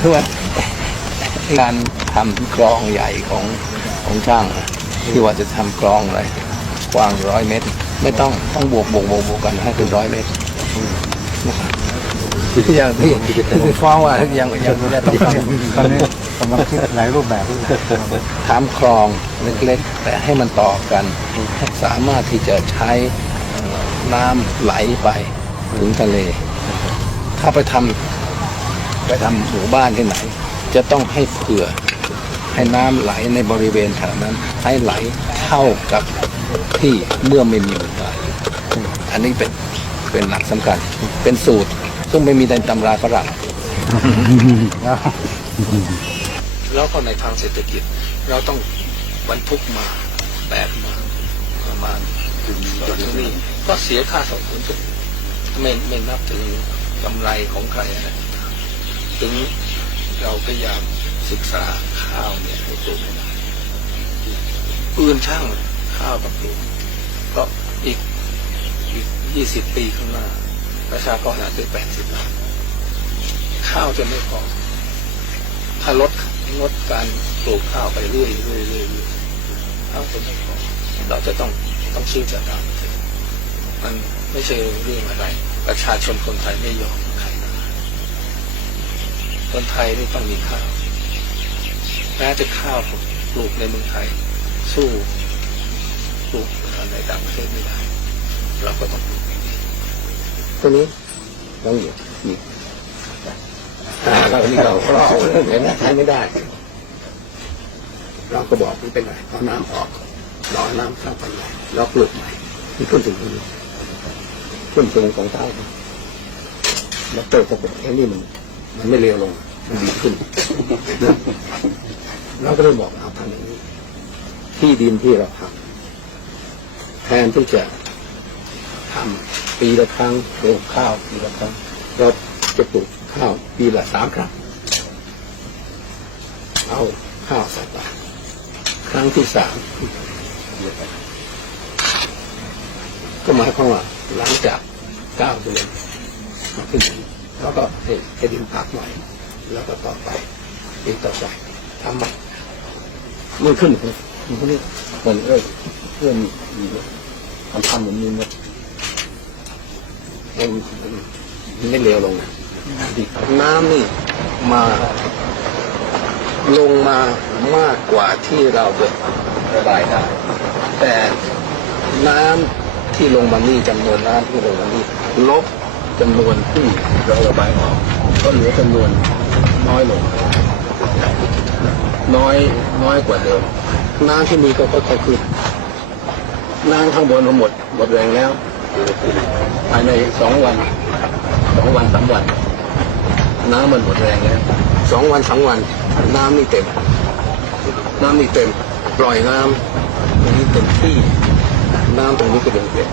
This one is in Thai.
คือว่าการทำกรองใหญ่ของของช่างที่ว่าจะทำกรองอะไรกว้างร้อยเมตร ไม่ต้องต้องบวกบวกบวกบวกกันให้เป็นร้อยเมตรอย่างที่ฟ้องว่ายังยังไม่ได้ต้องทำตอนนี้กำลังคิดหลายรูปแบบทำคลองเล็กๆ แต่ให้มันต่อกัน สามารถที่จะใช้น้ำไหลไปถึงทะเล ถ้าไปทำ ไปทำหมู่บ้านที่ไหน จะต้องให้เผื่อให้น้ำไหลในบริเวณแถวนั้น ให้ไหลเท่ากับที่เมื่อไม่มีหมู่บ้านอันนี้เป็นเป็นหลักสำคัญ เป็นสูตร ซึ่งไม่มีในตำราฝรั่งแล้วก็ในทางเศรษฐกิจ เราต้องบรรทุกมาแบกมาประมาณถึงถึงนี่ก็เสียค่าส่งขนส่งไม่ไม่นับถึงกำไรของใครอะไร ถึงเราพยายามศึกษาข้าวเนี่ยให้ปลูกให้ได้ปืนช่างข้าวกับปลูกก็อีกอีกยี่สิบปีข้างหน้า ประชากรอาจจะแปดสิบล้านข้าวจะไม่พอ ถ้าลดงดการปลูกข้าวไปเรื่อยเรื่อยเรื่อยข้าวจะไม่พอ เราจะต้องต้องซื้อจากต่างประเทศมันไม่ใช่เรื่องอะไร ประชาชนคนไทยไม่ยอมใคร คนไทยนี่ต้องมีข้าวแม้จะข้าวปลูกในเมืองไทย สู้ปลูกในต่างประเทศไม่ได้ เราก็ต้องปลูกอย่างนี้ตัวนี้ต้องอยู่นี่อ่าเรานี่เราเราเห็นไหมใช้ไม่ได้ เราก็บอกมันเป็นไรเอาน้ำออกรอน้ำเข้าไปใหม่แล้วปลุกใหม่ที่ขึ้นถึงตรงนี้ขึ้นตรงของเท้าแล้วเติมปกติไอ้นี่มัน มันไม่เร็วลง มันดีขึ้นเราก็เลยบอกเอาทำอย่างนี้ที่ดินที่เราทำแทนที่จะทำปีละครั้งปลูกข้าวปีละครั้งเราจะปลูกข้าวปีละสามครั้งเอาข้าวใส่ไปครั้งที่สามก็หมายความว่าหลังจากเก้าเดือนมาขึ้นอีก แล้วก็ให้ดินพักหน่อย แล้วก็ต่อไปอีกต่อไปทำใหม่มันขึ้นมันขึ้นมันเอ้ยเพื่อนทำทำเหมือนนี้เนี่ยมันไม่เร็วลงนะดีน้ำนี่มาลงมามากกว่าที่เราจะระบายได้ แต่น้ำที่ลงมานี่จำนวนน้ำที่ลงมานี่ลบ จำนวนที่เราระบายออก ก็เหลือจำนวนน้อยลง น้อยน้อยกว่าเดิมน้ำที่มีก็ค่อยๆขึ้นน้ำข้างบนมันหมดหมดแรงแล้วภายในสองวันสองวันสามวัน น้ำมันหมดแรงแล้วสองวันสามวัน น้ำนี่เต็ม น้ำนี่เต็ม ปล่อยน้ำตรงนี้เต็มที่ น้ำตรงนี้ก็เดินเปลี่ยน